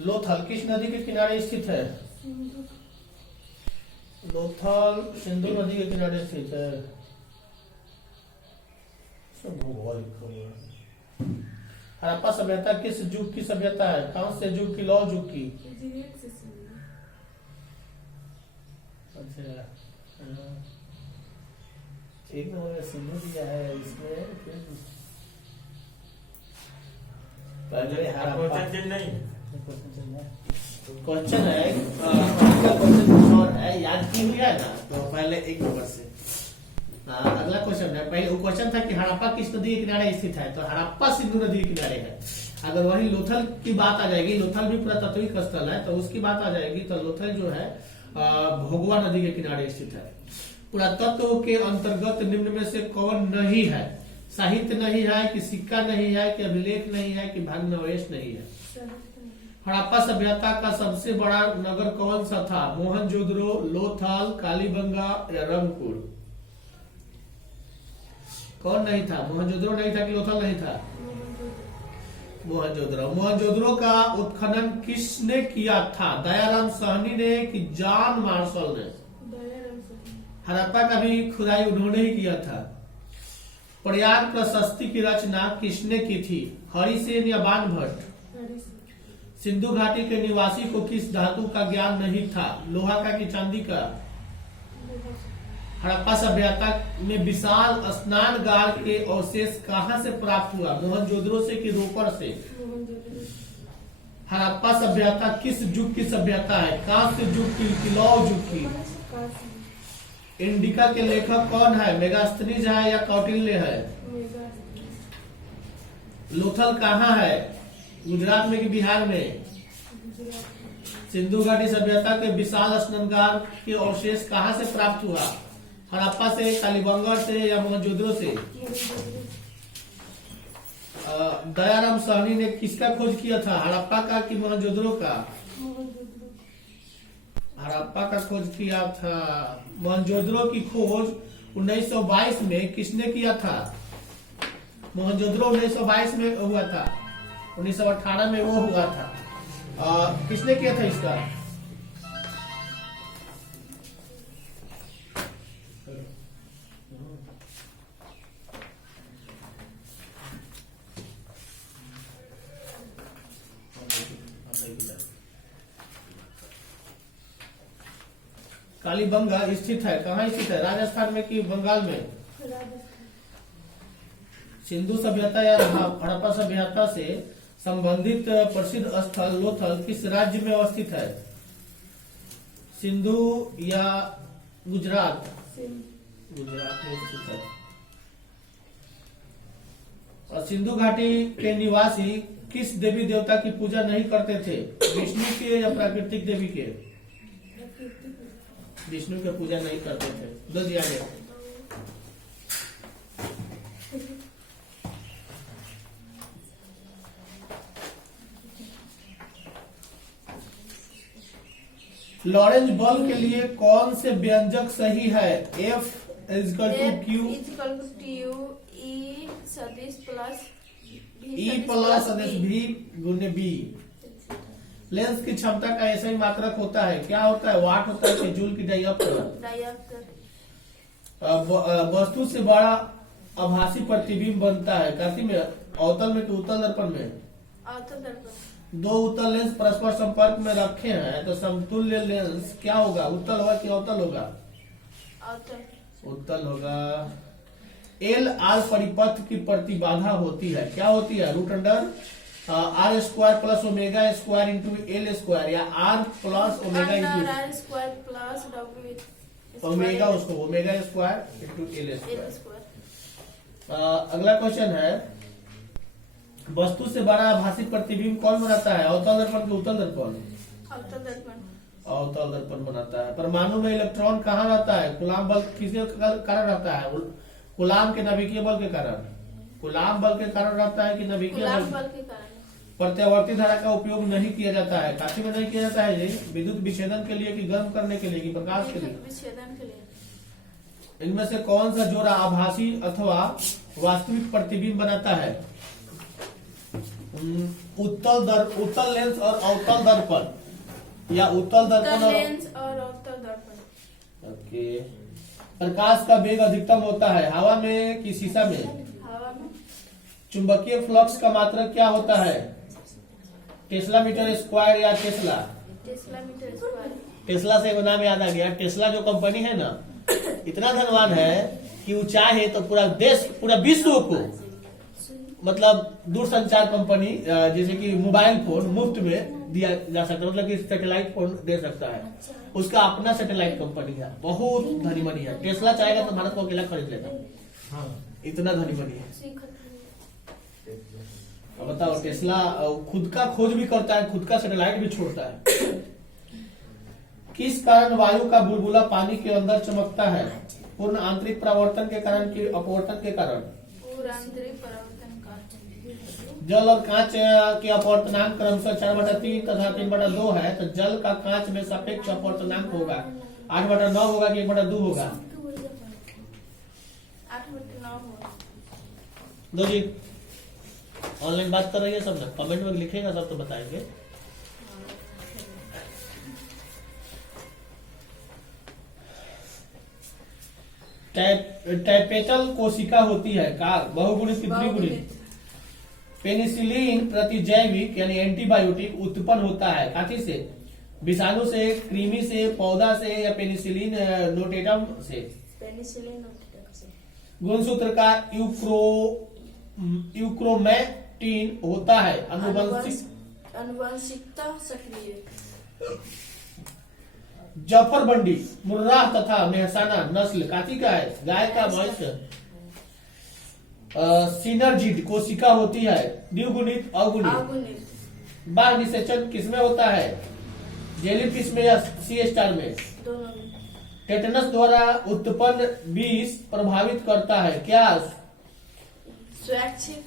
लोथल किस नदी के किनारे स्थित है? लोथल सिंधु नदी के किनारे स्थित है। सब भूगोल हड़प्पा सभ्यता किस युग की सभ्यता है? कौन से युग की? लौह युग की। अच्छा, एक नंबर सिंधु दिया है इसमें। पहले हड़प्पा क्वेश्चन है, क्वेश्चन और है, याद की हुई है ना, तो पहले एक नंबर से। अगला क्वेश्चन है, पहले वो क्वेश्चन था कि हड़प्पा किस नदी के किनारे स्थित है, तो हड़प्पा सिंधु नदी के किनारे है। अगर वही लोथल की बात आ जाएगी, लोथल भी पुरातात्विक स्थल है, तो उसकी बात आ जाएगी तो लोथल जो है भोगवा नदी के किनारे स्थित है। पुरातत्व के अंतर्गत निम्न में से कौन नहीं है? साहित्य नहीं है कि सिक्का नहीं है कि अभिलेख नहीं है कि भग्नावशेष नहीं है? हड़प्पा सभ्यता का सबसे बड़ा नगर कौन सा था? मोहनजोदड़ो, लोथल, कालीबंगा या रंगपुर? कौन नहीं था? मोहनजोदड़ो नहीं था कि लोथल नहीं था? मोहनजोदड़ो। मोहनजोदड़ो का उत्खनन किसने किया था? दयाराम साहनी ने कि जॉन मार्शल ने? हड़प्पा का भी खुदाई उन्होंने ही किया था। प्रयाग प्रशस्ति की रचना किसने की थी? हरिसेन या बाणभट्ट? सिंधु घाटी के निवासी को किस धातु का ज्ञान नहीं था? लोहा का कि चांदी का? हड़प्पा सभ्यता में विशाल स्नानगार के अवशेष कहां से प्राप्त हुआ? मोहनजोदड़ो से कि रोपड़ से? हड़प्पा सभ्यता किस युग की सभ्यता है? कांस्य युग की लौह युग की? इंडिका के लेखक कौन है? मेगास्थनीज है या कौटिल्य है? लोथल कहाँ है? गुजरात में कि बिहार में? सिंधु घाटी सभ्यता के विशाल स्नानगार के अवशेष कहाँ से प्राप्त हुआ? हड़प्पा से, कालीबंगा से या मोहनजोदड़ो से? दयाराम साहनी ने किसका खोज किया था? हड़प्पा का कि मोहनजोदड़ो का? हड़प्पा का खोज किया था। मोहनजोदड़ो की खोज 1922 में किसने किया था? मोहनजोदड़ो 1922 में हुआ था, 1918 में वो हुआ था। किसने किया था इसका? कालीबंगा स्थित है, कहाँ स्थित है? राजस्थान में कि बंगाल में? सिंधु सभ्यता या हड़प्पा सभ्यता से संबंधित प्रसिद्ध स्थल लोथल किस राज्य में अवस्थित है? सिंधु या गुजरात? गुजरात में स्थित है। और सिंधु घाटी के निवासी किस देवी देवता की पूजा नहीं करते थे? विष्णु के या प्राकृतिक देवी के? विष्णु की पूजा नहीं करते थे। दो दिया गया। लॉरेंज बल के लिए कौन से व्यंजक सही है? F = Q E प्लस सदिश V गुने B। लेंस की क्षमता का ऐसा ही मात्रक होता है, क्या होता है? वाट होता है कि जूल की डायऑप्टर? वस्तु से बड़ा आभासी प्रतिबिंब बनता है काशी में, अवतल में कि उत्तल दर्पण में? अवतल दर्पण। दो उत्तल लेंस परस्पर संपर्क में रखे हैं तो समतुल्य लेंस क्या होगा? उत्तल होगा कि अवतल होगा? उत्तल होगा। एल आर परिपथ की प्रतिबाधा होती है, क्या होती है? √r² plus omega square into L square या r plus omega into omega, उसको omega square into L square. अगला क्वेश्चन है, वस्तु से बड़ा आभासी प्रतिबिंब कौन बनाता है? अवतल दर्पण के उत्तल दर्पण? अवतल दर्पण बनाता है। परमाणु में इलेक्ट्रॉन कहाँ रहता है? कूलाम बल किसके कारण रहता है? कूलाम के नाभिकीय बल के कारण? कूलाम बल के कारण रहता है कि नाभिकीय बल के कारण? प्रत्यावर्ती धारा का उपयोग नहीं किया जाता है, काशी में नहीं किया जाता है जी। विद्युत विच्छेदन के लिए कि गर्म करने के लिए कि प्रकाश के लिए? विच्छेदन के लिए। इनमें से कौन सा जोड़ा आभासी अथवा वास्तविक प्रतिबिंब बनाता है? उत्तल लेंस और अवतल दर्पण या उत्तल दर्पण उत्तल और लेंस और अवतल दर्पण। ओके। प्रकाश का वेग अधिकतम होता है हवा में कि शीशा में? हवा में। चुंबकीय फ्लक्स का मात्रक क्या होता है? टेस्ला मीटर स्क्वायर या tesla? Tesla metre square. Tesla से एक नाम याद आ गया। टेस्ला जो कंपनी है ना, इतना धनवान है कि वो चाहे तो पूरा देश, पूरा विश्व को, मतलब दूरसंचार कंपनी जैसे कि मोबाइल फोन मुफ्त में दिया जा सकता है, मतलब कि सैटेलाइट फोन दे सकता है। उसका अपना सैटेलाइट कंपनी है, बहुत धनी मनी है। टेस्ला चाहेगा तो भारत को अकेला खरीद लेगा, इतना धनी मनी है। अब बताओ, टेस्ला खुद का खोज भी करता है, खुद का सैटेलाइट भी छोड़ता है। किस कारण वायु का बुलबुला पानी के अंदर चमकता है? पूर्ण आंतरिक परावर्तन के कारण कि अपवर्तन के कारण? पूर्ण आंतरिक परावर्तन का। जल और कांच के अपवर्तनांक क्रमशः 4/3 तथा 3/2 है, तो जल का कांच में सापेक्ष अपवर्तनांक होगा 8/9 होगा कि 1/2 होगा? 8/9 होगा। दो जी ऑनलाइन बात कर रही है सब ना, कमेंट में लिखेगा सब तो बताएंगे। टैपेटल कोशिका होती है का बहुगुणित की त्रिगुणित? पेनिसिलिन प्रतिजैविक यानी एंटीबायोटिक उत्पन्न होता है काथी से? विषाणु से, कृमि से, पौधा से या पेनिसिलिन नोटेटम से? पेनिसिलिन नोटेटम से। गुणसूत्र का यूक्रोमैटिन होता है अनुवांशिकता सक्रिय। जफरबंडी मुर्राह तथा मेहसाना नस्ल काथी का है? गाय का, भैंस का? सिनर्जिड कोशिका होती है द्विगुणित अवगुणित? बाह्य निषेचन किसमें होता है? जेलीफिश में या सी स्टार में? दोनों में। टेटनस द्वारा उत्पन्न विष प्रभावित करता है क्या? स्वैच्छिक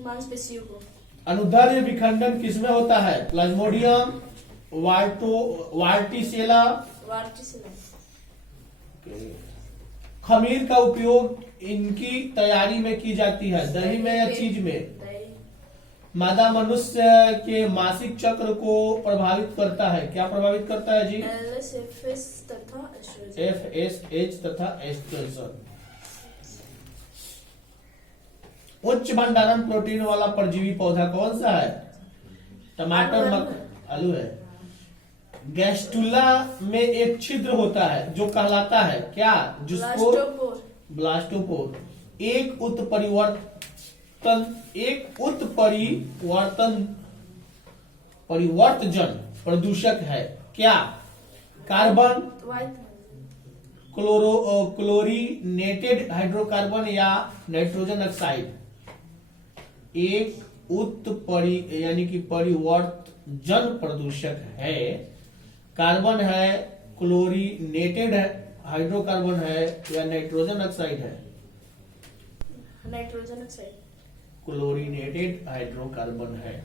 मांसपेशियों को। अनुदैर्ध्य विखंडन किसमें होता है? प्लाज्मोडियम, वार्टिसेला? खमीर का उपयोग इनकी तैयारी में की जाती है, दही में या चीज में? मादा मनुष्य के मासिक चक्र को प्रभावित करता है, क्या प्रभावित करता है जी? FSH तथा एस्ट्रोजन। उच्च भंडारण प्रोटीन वाला परजीवी पौधा कौन सा है? टमाटर, आलू है। गैस्टुला में एक छिद्र होता है जो कहलाता है क्या? जिसको ब्लास्टोपोर। एक उत्परिवर्तजन प्रदूषक है क्या? कार्बन, क्लोरीनेटेड हाइड्रोकार्बन या नाइट्रोजन ऑक्साइड? एक यानी कि परिवर्तजन प्रदूषक है। कार्बन है, क्लोरीनेटेड हाइड्रोकार्बन है या नाइट्रोजन ऑक्साइड है? Nitrogen oxide. क्लोरीनेटेड हाइड्रोकार्बन है।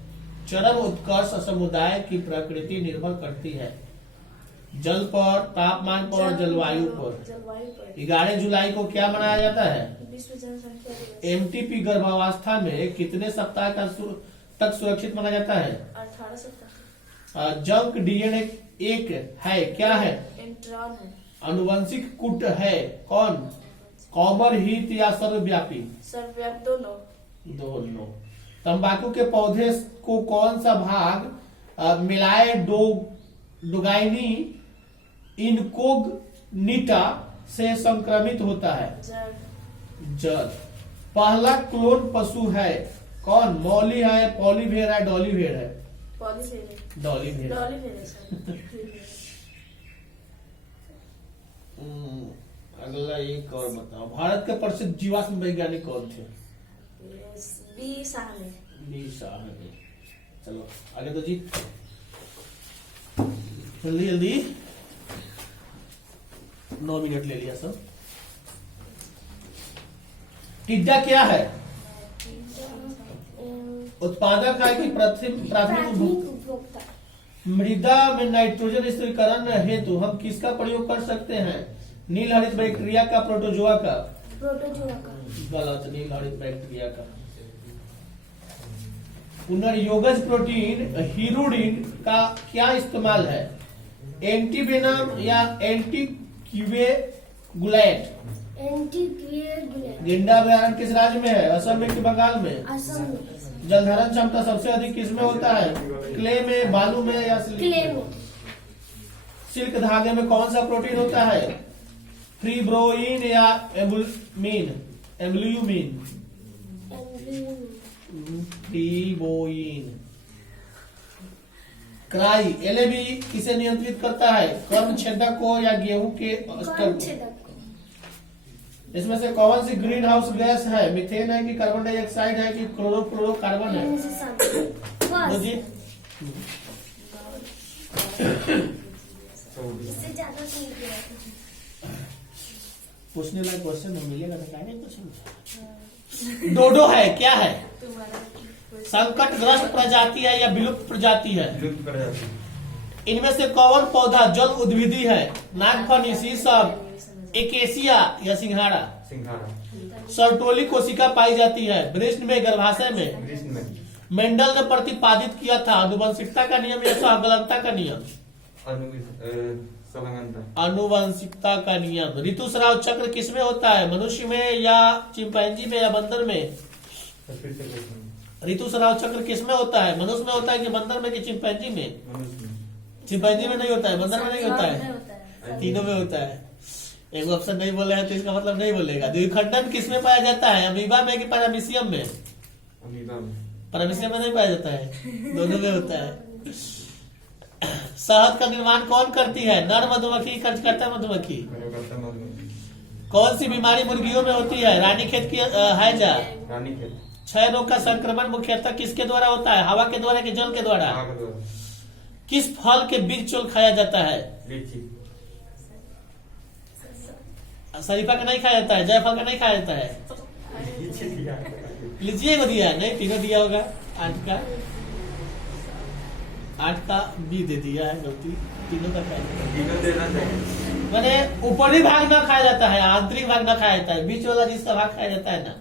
चरम उत्कर्ष समुदाय की प्रकृति निर्भर करती है जल पर, तापमान पर, जलवायु पर। 11 जुलाई को क्या मनाया जाता है? विश्व जनसंख्या दिवस। एमटीपी गर्भावस्था में कितने सप्ताह तक सुरक्षित माना जाता है? 18 सप्ताह। जंक डीएनए एक है क्या है? इंट्रॉन है। अनुवंशिक कूट है कौन? कॉमन हित या सर्वव्यापी? सर्वव्यापी। दोनों। तंबाकू के पौधे को कौन सा भाग मिलाए डोगाइनी इनकोग्निटा से संक्रमित होता है? जल। पहला क्लोन पशु है कौन? मौली है, पॉलीवेयर है, डॉलीवेयर है? डॉलीवेयर। अगला एक और बताओ, भारत के प्रसिद्ध जीवाश्म वैज्ञानिक कौन थे? बी शाह। चलो आगे तो जी, जल्दी जल्दी 9 मिनट ले लिया सब। टिड्डा क्या है? उत्पादक है कि प्राथमिक उपभोक्ता? मृदा में नाइट्रोजन स्थिरीकरण हेतु हम किसका प्रयोग कर सकते हैं? नील हरित बैक्टीरिया का, प्रोटोजोआ का? गलत, नील हरित बैक्टीरिया का। पुनर्योगज प्रोटीन हीरोडिन का क्या इस्तेमाल है? एंटीवेनम या एंटीक्यूवेगुलेट? एंटीक्यूवेगुलेट। गेंडा अभयारण्य किस राज्य में है? असम में कि बंगाल में? असम में। जलधारण क्षमता सबसे अधिक किसमें होता है? क्ले में, बालू में या क्ले में। सिल्क धागे में कौन सा प्रोटीन होता है? फ्रीब्रोइन या एब्यूमिन? फ्रीब्रोइन। क्राई एलएबी किसे नियंत्रित करता है? कर्ण छेदक को या गेहूं के स्तर को? इसमें से कौन सी ग्रीन हाउस गैस है? मीथेन है कि कार्बन डाइऑक्साइड है कि क्लोरोफ्लोरोकार्बन है? जी इससे ज्यादा नहीं किया। पूछने लायक क्वेश्चन मिलेगा तो क्या क्वेश्चन? डोडो है क्या है? संकटग्रस्त प्रजाति है या विलुप्त प्रजाति है? इनमें से कौन पौधा जल उद्भिदी है? नागफनी, शीशम, एकेसिया या सिंघाड़ा? सर्टोली कोशिका पाई जाती है वृष्ण में, गर्भाशय में? मेंडल ने प्रतिपादित किया था आनुवंशिकता का नियम या सहगलनता का नियम? आनुवंशिकता का नियम। ऋतुस्राव चक्र किसमें होता है? मनुष्य में या चिंपैंजी में या बंदर में? ऋतुस्राव चक्र किसमें होता है? मनुष्य में होता है कि बंदर में कि चिंपैंजी में? चिंपैंजी में नहीं होता है, बंदर में नहीं होता है, तीनों में होता है। एक ऑप्शन नहीं बोले हैं तो इसका मतलब नहीं बोलेगा। द्विखंडन किसमें पाया जाता है? अमीबा में कि पैरामीशियम में? पैरामीशियम में नहीं पाया जाता है, दोनों में होता है। शहद का निर्माण कौन करती है? नर मधुमक्खी, कर्जकर्ता मधुमक्खी? कौन सी बीमारी मुर्गियों में होती है? रानीखेत की हैजा? क्षय रोग का संक्रमण मुख्यतः किसके द्वारा होता है? हवा के द्वारा कि जल के द्वारा? किस फल के बीज चोल खाया जाता है? शरीफा का नहीं खाया जाता है, जायफल का नहीं खाया जाता है। लीजिए को दिया नहीं, तीनों दिया होगा। 8 का बी दे दिया है, गलती। तीनों का खाया मैंने ऊपरी भाग ना खाया जाता है, आंतरिक भाग ना खाया जाता है। बीच वाला जिसका भाग खाया जाता है ना,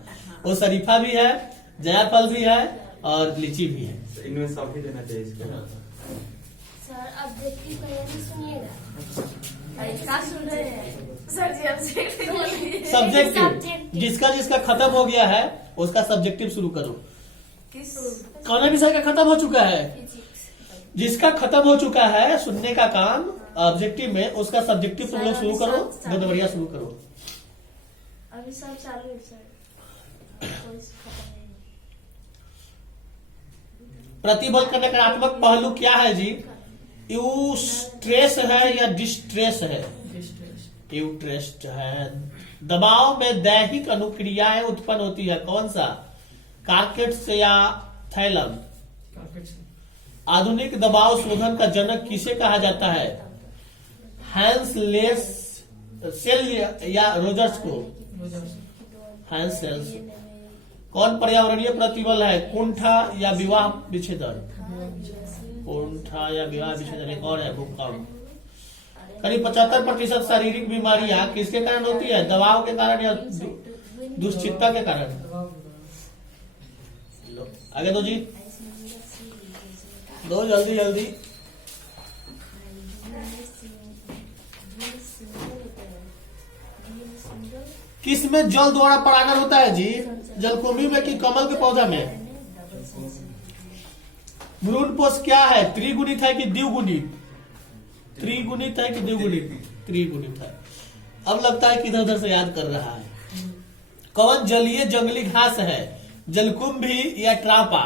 वो शरीफा भी है, जायफल भी है और लीची भी है। इनमें सब ही देना चाहिए इसको। सर अब देखिए तैयारी सुनिएगा। क्या सुन रहे हैं सर जी? सब्जेक्टिव जिसका जिसका खत्म हो गया है उसका सब्जेक्टिव शुरू करो। कौन विषय का खत्म हो चुका है? जिसका खत्म हो चुका है सुनने का काम ऑब्जेक्टिव में, उसका सब्जेक्टिव तुम लोग शुरू करो। बहुत बढ़िया शुरू करो। अभी सब चालू है सर। प्रतिबल का नकारात्मक पहलू क्या है जी? यूस्ट्रेस है या डिस्ट्रेस है? यूट्रेस्ट है। दबाव में दैहिक अनुक्रियाएं उत्पन्न होती है, कौन सा? कार्केट्स या थैलम? आधुनिक दबाव शोधन का जनक किसे कहा जाता है? हैंस सेल या रोजर्स को? Hans Selye. कौन पर्यावरणीय प्रतिबल है? कुंठा या विवाह विच्छेदन? कुंठा या विवाह विच्छेदन। एक और है भूकंप। करीब 75% शारीरिक बीमारियां किसके कारण होती है? दबाव के कारण या दुश्चिंता के कारण? आगे दो जी, दो जल्दी जल्दी। किस में जल द्वारा परागण होता है जी? जलकुंभी में कि कमल के पौधा में? भ्रूणपोष क्या है? त्रिगुणित है कि द्विगुणित? त्रिगुणित है कि द्विगुणित? त्रिगुणित है। अब लगता है कि इधर उधर से याद कर रहा है। कौन जलीय जंगली घास है? जलकुंभी या ट्रापा?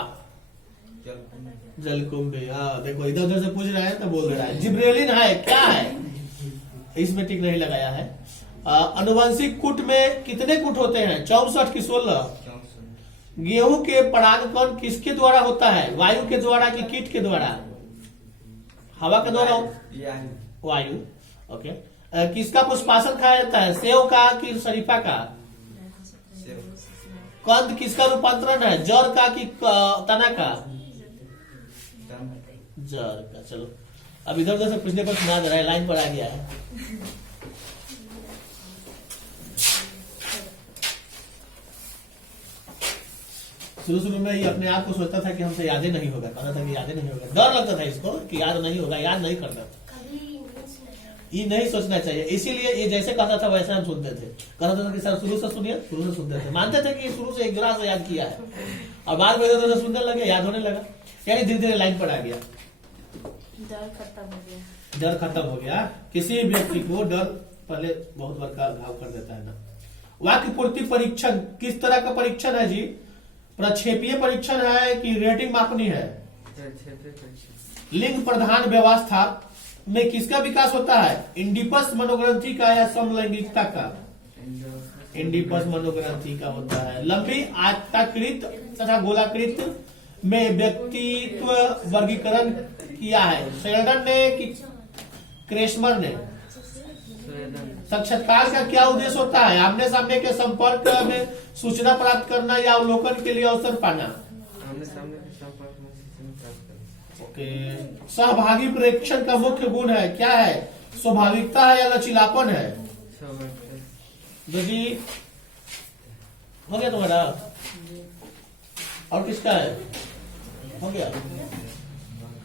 जलकुंभी। हाँ देखो, इधर उधर से पूछ रहे हैं तो बोल रहा है। जिब्रेलिन है क्या है? इसमें टिक नहीं लगाया है। अनुवंशिक कूट में कितने कूट होते हैं? 64 की 16? गेहूं के परागकण किसके द्वारा होता है? वायु के द्वारा कि कीट के द्वारा? हवा के द्वारा? वायु। ओके। किसका पुष्पासन खाया जाता है? सेव का कि शरीफा का? कंद किसका रूपांतरण है? जड़ का कि तना का? जड़ का। चलो अब इधर उधर से पूछने पर सुना दे रहा है, लाइन पर आ गया है। शुरू शुरू में ये अपने आप को सोचता था कि हमसे यादें नहीं होगा, कहता था कि यादें नहीं होगा, डर लगता था इसको कि याद नहीं होगा, याद नहीं करना, कभी नहीं सुना। ये नहीं सोचना चाहिए। इसीलिए ये जैसे कहता था वैसे हम सुनते थे, कहता था कि सर शुरू से सुनिए, शुरू से सुनते थे, मानते थे कि शुरू से एक गिलास याद किया है, और बाद में तो सुनने लगे, याद होने लगा, यानी धीरे धीरे लाइन पर आ गया, डर खत्म हो गया। डर खत्म हो गया। किसी व्यक्ति को डर पहले बहुत बड़का घाव कर देता है ना। वाक्य पूर्ति परीक्षण किस तरह का परीक्षण है जी? प्रक्षेपीय परीक्षण है कि रेटिंग मापनी है? लिंग प्रधान व्यवस्था में किसका विकास होता है? इंडिपस मनोग्रंथि का या समलैंगिकता का? इंडिपस मनोग्रंथि का होता है। लंबी आयताकृत तथा गोलाकृत में व्यक्तित्व वर्गीकरण किया है शेल्डन ने कि क्रेस्मर ने? साक्षात्कार का क्या उद्देश्य होता है? आमने सामने के संपर्क में सूचना प्राप्त करना या अवलोकन के लिए अवसर पाना? ओके। सहभागी प्रेक्षण का मुख्य गुण है क्या है? स्वाभाविकता है या लचीलापन है? जी हो गया तुम्हारा? और किसका है? हो गया।